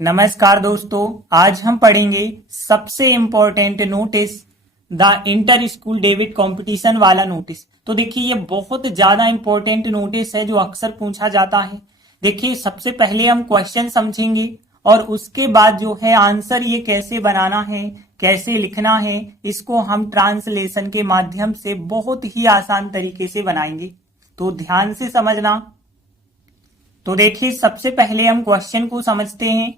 नमस्कार दोस्तों, आज हम पढ़ेंगे सबसे important notice, the inter school David competition वाला नोटिस। तो देखिए ये बहुत ज्यादा इंपॉर्टेंट नोटिस है जो अक्सर पूछा जाता है। देखिए सबसे पहले हम क्वेश्चन समझेंगे और उसके बाद जो है आंसर ये कैसे बनाना है, कैसे लिखना है, इसको हम ट्रांसलेशन के माध्यम से बहुत ही आसान तरीके से बनाएंगे। तो ध्यान से समझना। तो देखिए सबसे पहले हम क्वेश्चन को समझते हैं।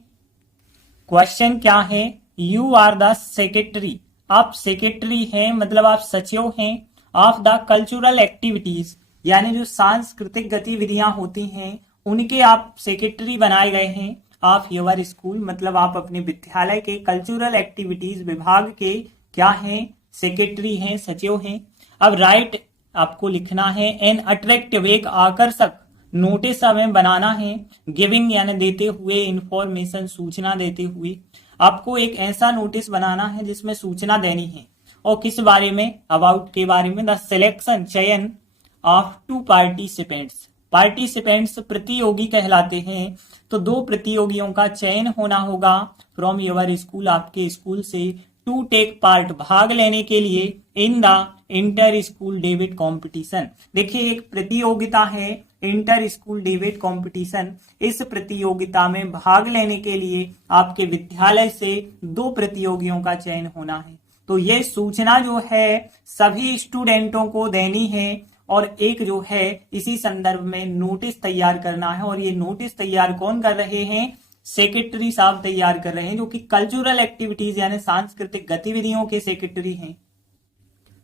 क्वेश्चन क्या है? You are the secretary. आप सेक्रेटरी हैं, मतलब आप सचिव हैं ऑफ द कल्चरल एक्टिविटीज, यानी जो सांस्कृतिक गतिविधियां होती हैं उनके आप सेक्रेटरी बनाए गए हैं ऑफ योर स्कूल, मतलब आप अपने विद्यालय के कल्चरल एक्टिविटीज विभाग के क्या हैं? सेक्रेटरी हैं, सचिव हैं। अब राइट आपको लिखना है एन अट्रैक्टिव, एक आकर्षक नोटिस हमें बनाना है। गिविंग यानी देते हुए, इंफॉर्मेशन सूचना देते हुए। आपको एक ऐसा नोटिस बनाना है जिसमें सूचना देनी है। और किस बारे में? अबाउट के बारे में। द सिलेक्शन, चयन ऑफ टू पार्टिसिपेंट्स। पार्टिसिपेंट्स प्रतियोगी कहलाते हैं, तो दो प्रतियोगियों का चयन होना होगा फ्रॉम योर स्कूल, आपके स्कूल से, टू टेक पार्ट, भाग लेने के लिए, इन the inter school debate competition. देखिए एक प्रतियोगिता है इंटर स्कूल डेबेट कंपटीशन। इस प्रतियोगिता में भाग लेने के लिए आपके विद्यालय से दो प्रतियोगियों का चयन होना है। तो ये सूचना जो है सभी स्टूडेंटों को देनी है और एक जो है इसी संदर्भ में नोटिस तैयार करना है। और ये नोटिस तैयार कौन कर रहे हैं? सेक्रेटरी साहब तैयार कर रहे हैं, जो कि कल्चरल एक्टिविटीज यानी सांस्कृतिक गतिविधियों के सेक्रेटरी हैं।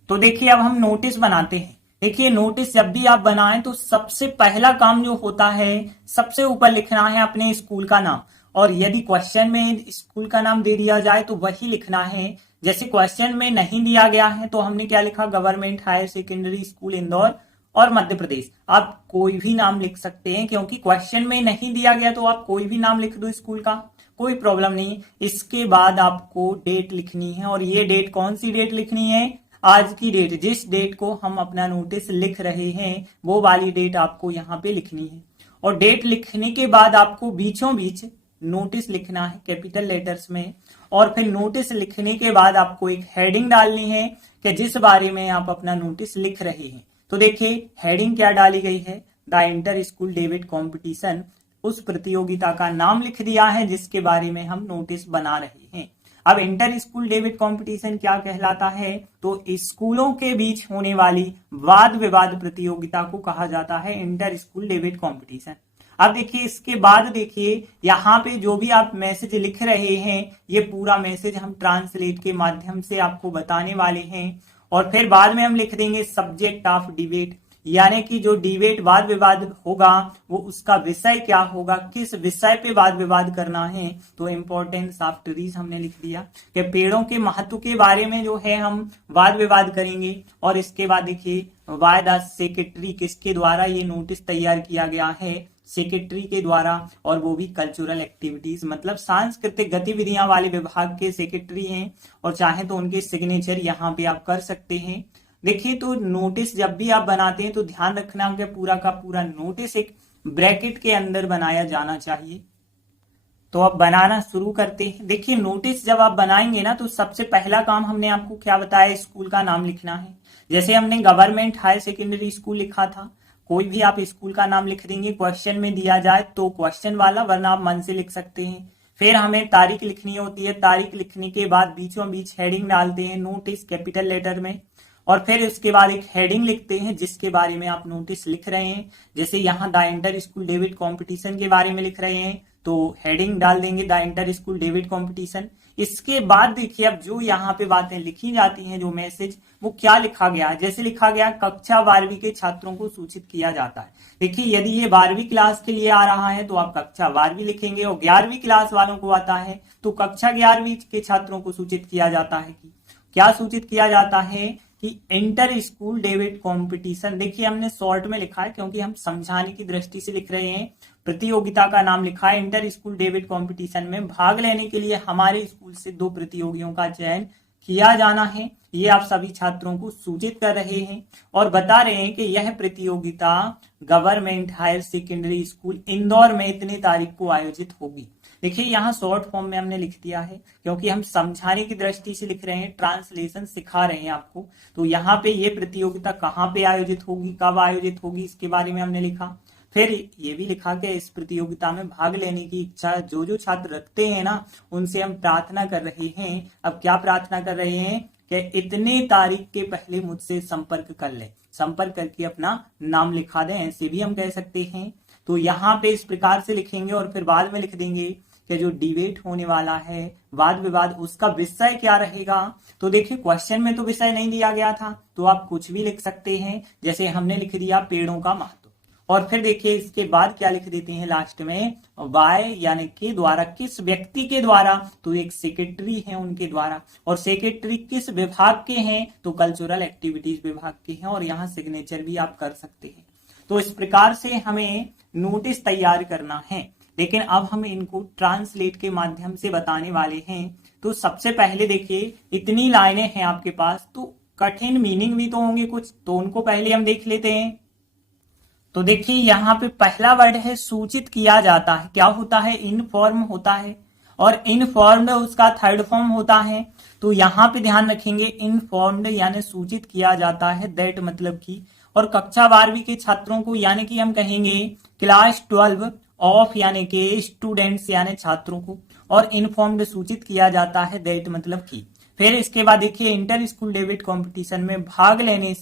तो देखिए अब हम नोटिस बनाते हैं। देखिए नोटिस जब भी आप बनाएं तो सबसे पहला काम जो होता है, सबसे ऊपर लिखना है अपने स्कूल का नाम। और यदि क्वेश्चन में स्कूल का नाम दे दिया जाए तो वही लिखना है। जैसे क्वेश्चन में नहीं दिया गया है तो हमने क्या लिखा? Government higher secondary school Indore और मध्य प्रदेश। आप कोई भी नाम लिख सकते हैं, क्योंकि क्वेश्चन में नहीं दिया गया तो आप कोई भी नाम लिख दो स्कूल का, कोई प्रॉब्लम नहीं। इसके बाद आपको डेट लिखनी है, और ये डेट कौन सी डेट लिखनी है? आज की डेट, जिस डेट को हम अपना नोटिस लिख रहे हैं वो वाली डेट आपको यहाँ पे लिखनी है। और डेट लिखने के बाद आपको बीचों बीच नोटिस लिखना है कैपिटल लेटर्स में। और फिर नोटिस लिखने के बाद आपको एक हेडिंग डालनी है कि जिस बारे में आप अपना नोटिस लिख रहे हैं। तो देखिए हेडिंग क्या डाली गई है? The inter school debate competition. उस प्रतियोगिता का नाम लिख दिया है जिसके बारे में हम नोटिस बना रहे हैं। अब इंटर स्कूल डेबेट कंपटीशन क्या कहलाता है? तो स्कूलों के बीच होने वाली वाद विवाद प्रतियोगिता को कहा जाता है इंटर स्कूल डेबेट कंपटीशन। अब देखिए इसके बाद देखिए यहाँ पे जो भी आप मैसेज लिख रहे हैं ये पूरा मैसेज हम ट्रांसलेट के माध्यम से आपको बताने वाले हैं। और फिर बाद में हम लिख देंगे सब्जेक्ट ऑफ डिबेट, यानी कि जो डिबेट वाद विवाद होगा वो उसका विषय क्या होगा, किस विषय पे वाद विवाद करना है। तो इंपॉर्टेंस ऑफ ट्रीज हमने लिख दिया कि पेड़ों के महत्व के बारे में जो है हम वाद विवाद करेंगे। और इसके बाद देखिए वाय द सेक्रेटरी, किसके द्वारा ये नोटिस तैयार किया गया है? सेक्रेटरी के द्वारा, और वो भी कल्चरल एक्टिविटीज, मतलब सांस्कृतिक गतिविधियां वाले विभाग के सेक्रेटरी हैं। और चाहे तो उनके सिग्नेचर यहाँ पे आप कर सकते हैं। देखिए तो नोटिस जब भी आप बनाते हैं तो ध्यान रखना कि पूरा का पूरा नोटिस एक ब्रैकेट के अंदर बनाया जाना चाहिए। तो अब बनाना शुरू करते हैं। देखिए नोटिस जब आप बनाएंगे ना तो सबसे पहला काम हमने आपको क्या बताया? स्कूल का नाम लिखना है। जैसे हमने गवर्नमेंट हायर सेकेंडरी स्कूल लिखा था, कोई भी आप स्कूल का नाम लिख देंगे। क्वेश्चन में दिया जाए तो क्वेश्चन वाला, वरना आप मन से लिख सकते हैं। फिर हमें तारीख लिखनी होती है। तारीख लिखने के बाद बीचों बीच हेडिंग डालते हैं नोटिस कैपिटल लेटर में। और फिर उसके बाद एक हेडिंग लिखते हैं जिसके बारे में आप नोटिस लिख रहे हैं। जैसे यहाँ the inter school debate competition के बारे में लिख रहे हैं तो हेडिंग डाल देंगे the inter school debate competition. इसके बाद देखिए अब जो यहाँ पे बातें लिखी जाती हैं, जो मैसेज, वो क्या लिखा गया? जैसे लिखा गया कक्षा 12वीं के छात्रों को सूचित किया जाता है। देखिए यदि ये 12वीं क्लास के लिए आ रहा है तो आप कक्षा 12वीं लिखेंगे, और 11वीं क्लास वालों को आता है तो कक्षा 11वीं के छात्रों को सूचित किया जाता है। कि क्या सूचित किया जाता है? कि इंटर स्कूल डेबेट कंपटीशन। देखिए हमने शॉर्ट में लिखा है क्योंकि हम समझाने की दृष्टि से लिख रहे हैं। प्रतियोगिता का नाम लिखा है इंटर स्कूल डेबेट कंपटीशन में भाग लेने के लिए हमारे स्कूल से दो प्रतियोगियों का चयन किया जाना है। ये आप सभी छात्रों को सूचित कर रहे हैं और बता रहे हैं कि यह प्रतियोगिता government higher secondary school Indore में इतनी तारीख को आयोजित होगी। देखिए यहाँ शॉर्ट फॉर्म में हमने लिख दिया है क्योंकि हम समझाने की दृष्टि से लिख रहे हैं, ट्रांसलेशन सिखा रहे हैं आपको। तो यहाँ पे ये प्रतियोगिता कहाँ पे आयोजित होगी, कब आयोजित होगी, इसके बारे में हमने लिखा। फिर ये भी लिखा कि इस प्रतियोगिता में भाग लेने की इच्छा जो जो छात्र रखते हैं ना, उनसे हम प्रार्थना कर रहे हैं। अब क्या प्रार्थना कर रहे हैं कि इतने तारीख के पहले मुझसे संपर्क कर ले, संपर्क करके अपना नाम लिखा दें, ऐसे भी हम कह सकते हैं। तो यहाँ पे इस प्रकार से लिखेंगे और फिर बाद में लिख देंगे कि जो डिबेट होने वाला है, वाद विवाद, उसका विषय क्या रहेगा। तो देखिए क्वेश्चन में तो विषय नहीं दिया गया था, तो आप कुछ भी लिख सकते हैं, जैसे हमने लिख दिया पेड़ों का महत्व। और फिर देखिए इसके बाद क्या लिख देते हैं लास्ट में, बाय यानी के द्वारा, किस व्यक्ति के द्वारा, तो एक सेक्रेटरी है उनके द्वारा। और सेक्रेटरी किस विभाग के हैं, तो कल्चरल एक्टिविटीज विभाग के हैं। और यहाँ सिग्नेचर भी आप कर सकते हैं। तो इस प्रकार से हमें नोटिस तैयार करना है, लेकिन अब हम इनको ट्रांसलेट के माध्यम से बताने वाले हैं। तो सबसे पहले देखिए इतनी लाइनें हैं आपके पास, तो कठिन मीनिंग भी तो होंगे कुछ, तो उनको पहले हम देख लेते हैं। तो देखिए यहाँ पे पहला वर्ड है सूचित किया जाता है। क्या होता है, इनफॉर्म होता है। और इनफॉर्म्ड उसका थर्ड फॉर्म होता है। तो यहाँ पे ध्यान रखेंगे, इनफॉर्म्ड यानी सूचित किया जाता है, दैट मतलब की। और कक्षा 12वीं के छात्रों को यानी कि हम कहेंगे क्लास 12 ऑफ यानी कि स्टूडेंट्स यानी छात्रों को। और इनफॉर्म्ड सूचित किया जाता है, दैट मतलब की। फिर इसके बाद देखिए इंटर स्कूल डेबेट कॉम्पिटिशन में भाग लेने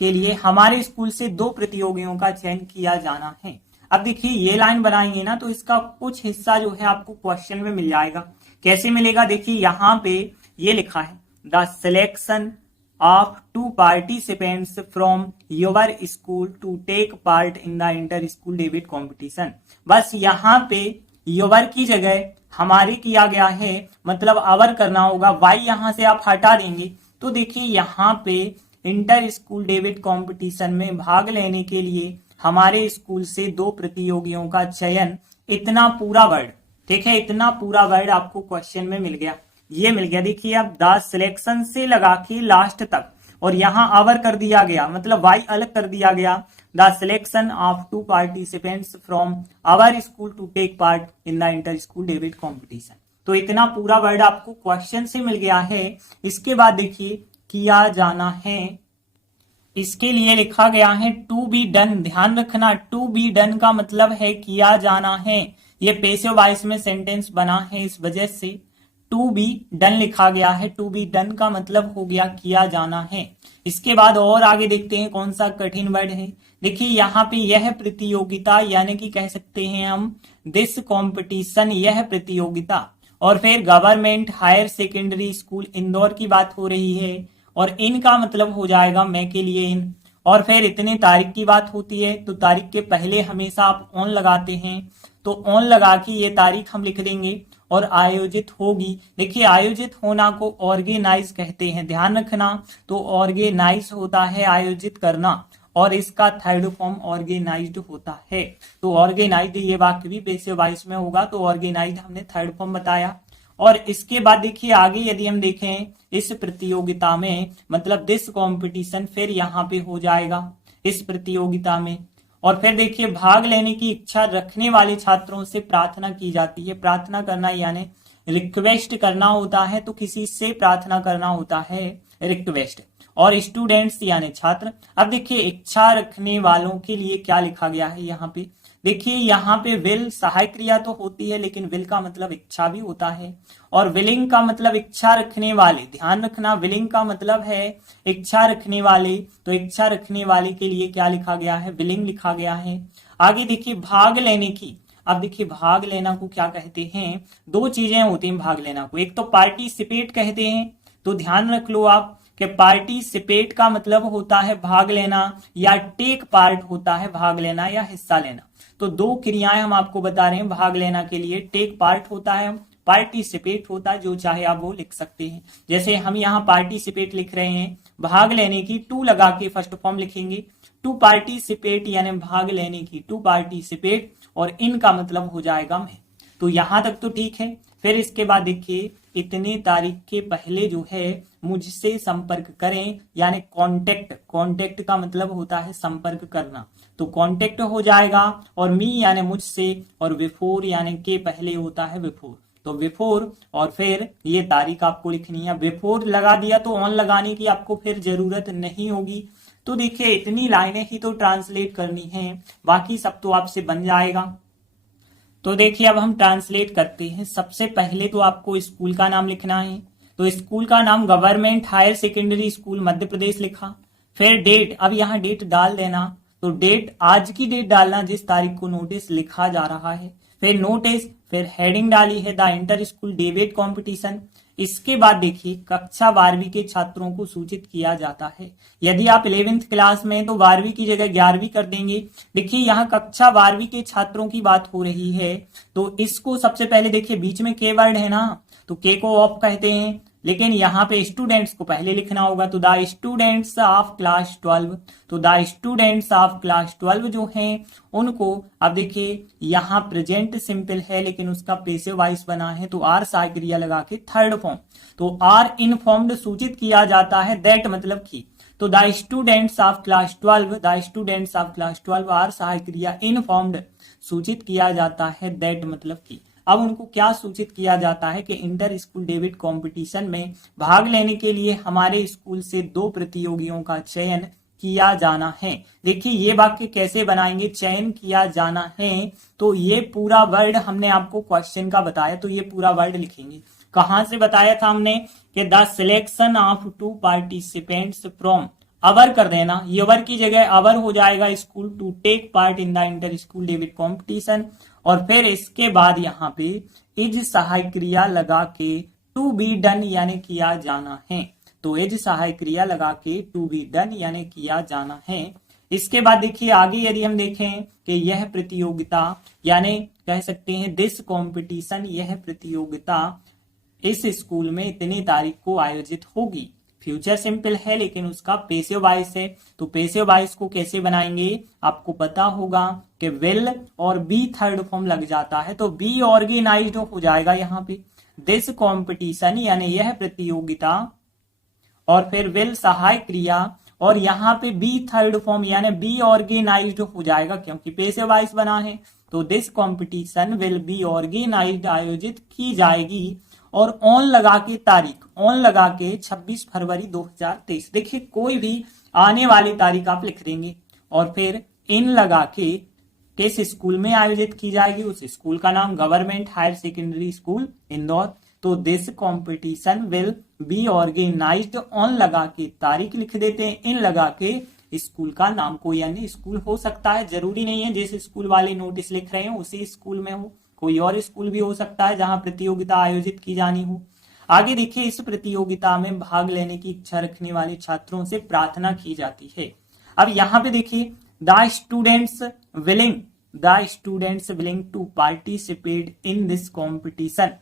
के लिए हमारे स्कूल से 2 प्रतियोगियों का चयन किया जाना है। अब देखिए ये लाइन बनाएंगे ना, तो इसका कुछ हिस्सा जो है आपको क्वेश्चन में मिल जाएगा। कैसे मिलेगा, देखिए यहाँ पे ये लिखा है, the selection of 2 participants from your school to take part in the inter school debate competition. बस यहाँ पे योर की जगह हमारे किया गया है, मतलब आवर करना होगा, वाई यहाँ से आप हटा देंगे। तो देखिए यहाँ पे इंटर स्कूल डेबेट कॉम्पिटिशन में भाग लेने के लिए हमारे स्कूल से 2 प्रतियोगियों का चयन, इतना पूरा वर्ड, ठीक है, इतना पूरा वर्ड आपको क्वेश्चन में मिल गया। ये मिल गया, देखिए अब द सिलेक्शन से लगा के लास्ट तक, और यहाँ आवर कर दिया गया, मतलब वाई अलग कर दिया गया। The selection of 2 participants from our school to take part in the inter school debate competition. तो इतना पूरा वर्ड आपको क्वेश्चन से मिल गया है। इसके बाद देखिए किया जाना है, इसके लिए लिखा गया है टू बी डन। ध्यान रखना, टू बी डन का मतलब है किया जाना है। ये पैसिव वॉइस में सेंटेंस बना है, इस वजह से टू बी डन लिखा गया है। टू बी डन का मतलब हो गया किया जाना है। इसके बाद और आगे देखते हैं कौन सा कठिन वर्ड है। देखिए यहाँ पे यह प्रतियोगिता यानी कि कह सकते हैं हम दिस कॉम्पिटिशन, यह प्रतियोगिता। और फिर government higher secondary school Indore की बात हो रही है, और इन का मतलब हो जाएगा मैं के लिए इन। और फिर इतने तारीख की बात होती है, तो तारीख के पहले हमेशा आप ऑन लगाते हैं, तो ऑन लगा के ये तारीख हम लिख देंगे। और आयोजित होगी, देखिए आयोजित होना को ऑर्गेनाइज कहते हैं, ध्यान रखना। तो ऑर्गेनाइज होता है आयोजित करना, और इसका थर्ड फॉर्म ऑर्गेनाइज्ड होता है। तो ऑर्गेनाइज्ड ये वाक्य भी पैसिव वॉइस में होगा, तो ऑर्गेनाइज्ड हमने थर्ड फॉर्म बताया। और इसके बाद देखिए आगे यदि हम देखें इस प्रतियोगिता में, मतलब दिस कॉम्पिटिशन, फिर यहाँ पे हो जाएगा इस प्रतियोगिता में। और फिर देखिए भाग लेने की इच्छा रखने वाले छात्रों से प्रार्थना की जाती है। प्रार्थना करना यानी रिक्वेस्ट करना होता है, तो किसी से प्रार्थना करना होता है रिक्वेस्ट। और स्टूडेंट्स यानी छात्र। अब देखिए इच्छा रखने वालों के लिए क्या लिखा गया है यहाँ पे, देखिए यहाँ पे विल सहायक क्रिया तो होती है, लेकिन विल का मतलब इच्छा भी होता है। और विलिंग का मतलब इच्छा रखने वाले, ध्यान रखना, विलिंग का मतलब है इच्छा रखने वाले। तो इच्छा रखने वाले के लिए क्या लिखा गया है, विलिंग लिखा गया है। आगे देखिए भाग लेने की। अब देखिए भाग लेना को क्या कहते हैं, 2 चीजें होती हैं भाग लेना को। एक तो पार्टिसिपेट कहते हैं, तो ध्यान रख लो आप कि पार्टिसिपेट का मतलब होता है भाग लेना, या टेक पार्ट होता है भाग लेना या हिस्सा लेना। तो 2 क्रियाएं हम आपको बता रहे हैं भाग लेना के लिए। टेक पार्ट होता है, पार्टिसिपेट होता है, जो चाहे आप वो लिख सकते हैं। जैसे हम यहाँ पार्टिसिपेट लिख रहे हैं, भाग लेने की टू लगा के फर्स्ट फॉर्म लिखेंगे, टू पार्टिसिपेट यानी भाग लेने की, टू पार्टिसिपेट। और इन का मतलब हो जाएगा मैं। तो यहां तक तो ठीक है। फिर इसके बाद देखिए इतने तारीख के पहले जो है मुझसे संपर्क करें, यानी कांटेक्ट, कांटेक्ट का मतलब होता है संपर्क करना, तो कांटेक्ट हो जाएगा। और मी यानी मुझसे, और बिफोर यानी के पहले होता है बिफोर, तो बिफोर और फिर ये तारीख आपको लिखनी है। बिफोर लगा दिया तो ऑन लगाने की आपको फिर जरूरत नहीं होगी। तो देखिए इतनी लाइनें ही तो ट्रांसलेट करनी है, बाकी सब तो आपसे बन जाएगा। तो देखिए अब हम ट्रांसलेट करते हैं। सबसे पहले तो आपको स्कूल का नाम लिखना है, तो स्कूल का नाम government higher secondary school Madhya Pradesh लिखा। फिर डेट, अब यहाँ डेट डाल देना, तो डेट आज की डेट डालना जिस तारीख को नोटिस लिखा जा रहा है। फिर नोटिस, फिर हेडिंग डाली है the inter school debate competition. इसके बाद देखिए कक्षा 12वीं के छात्रों को सूचित किया जाता है। यदि आप 11वीं क्लास में तो 12वीं की जगह 11वीं कर देंगे। देखिए यहाँ कक्षा 12वीं के छात्रों की बात हो रही है, तो इसको सबसे पहले देखिए बीच में के वर्ड है ना, तो के को ऑफ कहते हैं, लेकिन यहाँ पे स्टूडेंट्स को पहले लिखना होगा, तो द स्टूडेंट्स ऑफ क्लास 12, तो द स्टूडेंट्स ऑफ क्लास 12 जो हैं उनको, अब देखिए यहाँ प्रेजेंट सिंपल है लेकिन उसका पैसिव वॉइस बना है, तो आर सहायक क्रिया लगा के थर्ड फॉर्म, तो आर इनफॉर्म्ड सूचित किया जाता है, दैट मतलब की, तो the students of class 12, the students of class 12 are सहायक क्रिया इनफॉर्म्ड सूचित किया जाता है, दैट मतलब की। अब उनको क्या सूचित किया जाता है कि इंटर स्कूल डेबेट कंपटीशन में भाग लेने के लिए हमारे स्कूल से 2 प्रतियोगियों का चयन किया जाना है। देखिए ये वाक्य कैसे बनाएंगे, चयन किया जाना है, तो ये पूरा वर्ड हमने आपको क्वेश्चन का बताया, तो ये पूरा वर्ड लिखेंगे। कहां से बताया था हमने कि the selection of 2 participants from, our कर देना, ये अवर की जगह अवर हो जाएगा school, to take part in the inter school debate competition. और फिर इसके बाद यहाँ पे इज सहायक क्रिया लगा के टू बी डन यानी किया जाना है, तो इज सहायक क्रिया लगा के टू बी डन यानी किया जाना है। इसके बाद देखिए आगे यदि हम देखें कि यह प्रतियोगिता, यानी कह सकते हैं दिस कॉम्पिटिशन, यह प्रतियोगिता इस स्कूल में इतनी तारीख को आयोजित होगी। फ्यूचर सिंपल है लेकिन उसका पैसिव वॉइस है, तो पैसिव वॉइस को कैसे बनाएंगे आपको पता होगा कि विल और बी थर्ड फॉर्म लग जाता है, तो बी ऑर्गेनाइज्ड हो जाएगा यहाँ पे, दिस कॉम्पिटिशन यानी यह प्रतियोगिता, और फिर विल सहायक क्रिया, और यहाँ पे बी थर्ड फॉर्म यानी बी ऑर्गेनाइज्ड हो जाएगा क्योंकि पैसिव वॉइस बना है, तो this competition will be organised आयोजित की जाएगी। और ऑन लगा के तारीख, ऑन लगा के 26 फरवरी 2023, देखिए कोई भी आने वाली तारीख आप लिख देंगे, और फिर इन लगा के किस स्कूल में आयोजित की जाएगी, उस स्कूल का नाम government higher secondary school Indore, तो this competition will be organised, on लगा के तारीख लिख देते हैं, इन लगा के स्कूल का नाम, कोई अन्य स्कूल हो सकता है, जरूरी नहीं है जिस स्कूल वाले नोटिस लिख रहे हैं उसी स्कूल में हो, कोई और स्कूल भी हो सकता है जहां प्रतियोगिता आयोजित की जानी हो। आगे देखिए इस प्रतियोगिता में भाग लेने की इच्छा रखने वाले छात्रों से प्रार्थना की जाती है। अब यहाँ पे देखिए the students willing to participate in this competition,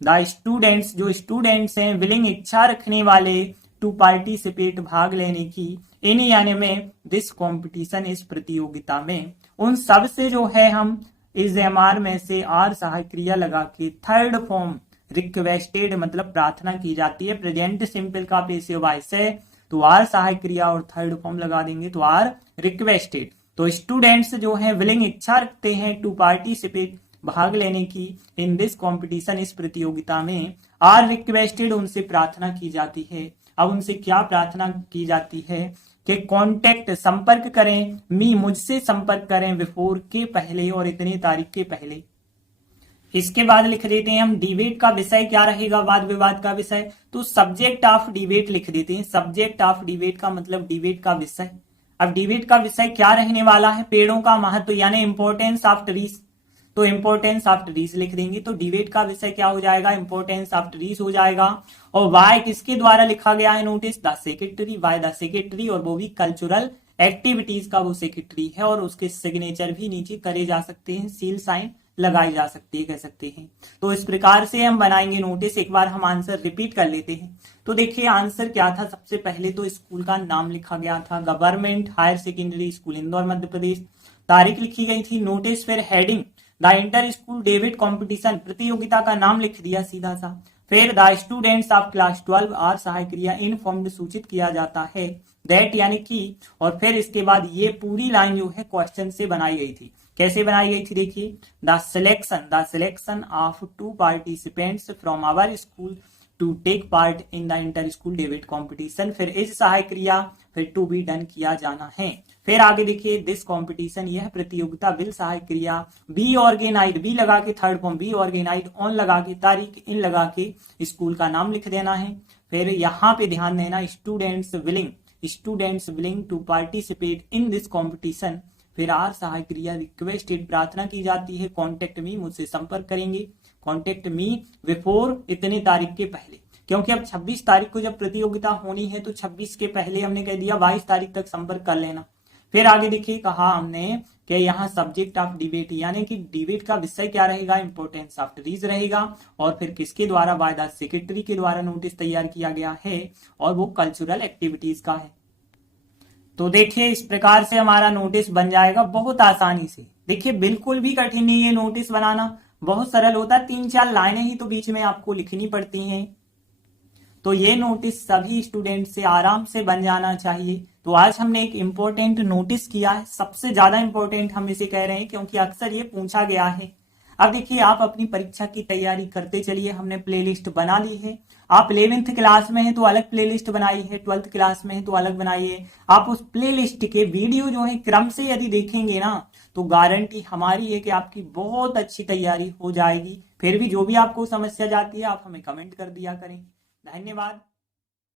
the students जो स्टूडेंट्स हैं विलिंग इच्छा रखने वाले, टू पार्टिसिपेट भाग लेने की, इन यानी में दिस कॉम्पिटिशन इस प्रतियोगिता में, उन सब से जो है हम इस एमआर में से आर सहायक क्रिया लगा के थर्ड फॉर्म रिक्वेस्टेड मतलब प्रार्थना की जाती है, प्रेजेंट सिंपल का पैसिव वॉइस है, तो आर सहायक क्रिया और थर्ड फॉर्म लगा देंगे, तो आर रिक्वेस्टेड। तो स्टूडेंट्स जो है विलिंग इच्छा रखते हैं टू पार्टिसिपेट भाग लेने की, इन दिस कॉम्पिटिशन इस प्रतियोगिता में, आर रिक्वेस्टेड उनसे प्रार्थना की जाती है। अब उनसे क्या प्रार्थना की जाती है कि कांटेक्ट संपर्क करें, मी मुझसे संपर्क करें, बिफोर के पहले और इतनी तारीख के पहले। इसके बाद लिख देते हैं हम डिबेट का विषय क्या रहेगा, वाद विवाद का विषय, तो सब्जेक्ट ऑफ डिबेट लिख देते हैं। सब्जेक्ट ऑफ डिबेट का मतलब डिबेट का विषय। अब डिबेट का विषय क्या रहने वाला है, पेड़ों का महत्व यानी इंपोर्टेंस ऑफ ट्रीज, तो इंपोर्टेंस ऑफ ट्रीज लिख देंगे, तो डिबेट का विषय क्या हो जाएगा, इंपोर्टेंस ऑफ ट्रीज हो जाएगा। और वाई किसके द्वारा लिखा गया है notice, the secretary, why the secretary, और वो भी कल्चरल एक्टिविटीज का वो सेक्रेटरी है, और उसके सिग्नेचर भी नीचे करे जा सकते हैं, सील साइन लगाई जा सकती है, कह सकते हैं। तो इस प्रकार से हम बनाएंगे नोटिस। एक बार हम आंसर रिपीट कर लेते हैं। तो देखिए आंसर क्या था, सबसे पहले तो स्कूल का नाम लिखा गया था government higher secondary school Indore Madhya Pradesh, तारीख लिखी गई थी, नोटिस, फिर heading, the inter school debate competition, प्रतियोगिता का नाम लिख दिया सीधा सा। फिर the students of class 12 are, सहायक क्रिया इनफॉर्म्ड, सूचित किया जाता है, दैट यानी कि, और फिर इसके बाद ये पूरी लाइन जो है क्वेश्चन से बनाई गई थी। कैसे बनाई गई थी देखिए, the selection of 2 participants from our school to take part in the inter school debate competition, फिर इस सहायक क्रिया, फिर टू बी डन किया जाना है। फिर आगे देखिए, दिस कॉम्पिटिशन, यह प्रतियोगिता, विल सहायक क्रिया, बी ऑर्गेनाइज, बी लगा के third form, be organise, on लगा के तारीख, इन लगा के स्कूल का नाम लिख देना है। फिर यहाँ पे ध्यान देना, students willing to participate in this competition, फिर आर सहायक क्रिया, रिक्वेस्टेड, प्रार्थना की जाती है, कॉन्टेक्ट मी, मुझसे संपर्क करेंगे, कॉन्टेक्ट मी बिफोर, इतने तारीख के पहले, क्योंकि अब 26 तारीख को जब प्रतियोगिता होनी है तो 26 के पहले हमने कह दिया 22 तारीख तक संपर्क कर लेना। फिर आगे देखिए, कहा हमने कि यहाँ सब्जेक्ट ऑफ डिबेट, यानी कि डिबेट का विषय क्या रहेगा, इंपोर्टेंस ऑफ ट्रीज रहेगा, और फिर किसके द्वारा, बाय द सेक्रेटरी के द्वारा नोटिस तैयार किया गया है, और वो कल्चरल एक्टिविटीज का है। तो देखिए इस प्रकार से हमारा नोटिस बन जाएगा बहुत आसानी से। देखिए बिल्कुल भी कठिन नहीं है नोटिस बनाना, बहुत सरल होता है, 3-4 लाइनें ही तो बीच में आपको लिखनी पड़ती हैं। तो ये नोटिस सभी स्टूडेंट से आराम से बन जाना चाहिए। तो आज हमने एक इम्पोर्टेंट नोटिस किया है, सबसे ज्यादा इंपॉर्टेंट हम इसे कह रहे हैं क्योंकि अक्सर ये पूछा गया है। अब देखिए आप अपनी परीक्षा की तैयारी करते चलिए, हमने प्लेलिस्ट बना ली है। आप 11th क्लास में हैं तो अलग प्लेलिस्ट बनाई है, 12th क्लास में हैं तो अलग बनाइए। आप उस प्लेलिस्ट के वीडियो जो है क्रम से यदि देखेंगे ना, तो गारंटी हमारी है कि आपकी बहुत अच्छी तैयारी हो जाएगी। फिर भी जो भी आपको समस्या जाती है आप हमें कमेंट कर दिया करें। धन्यवाद।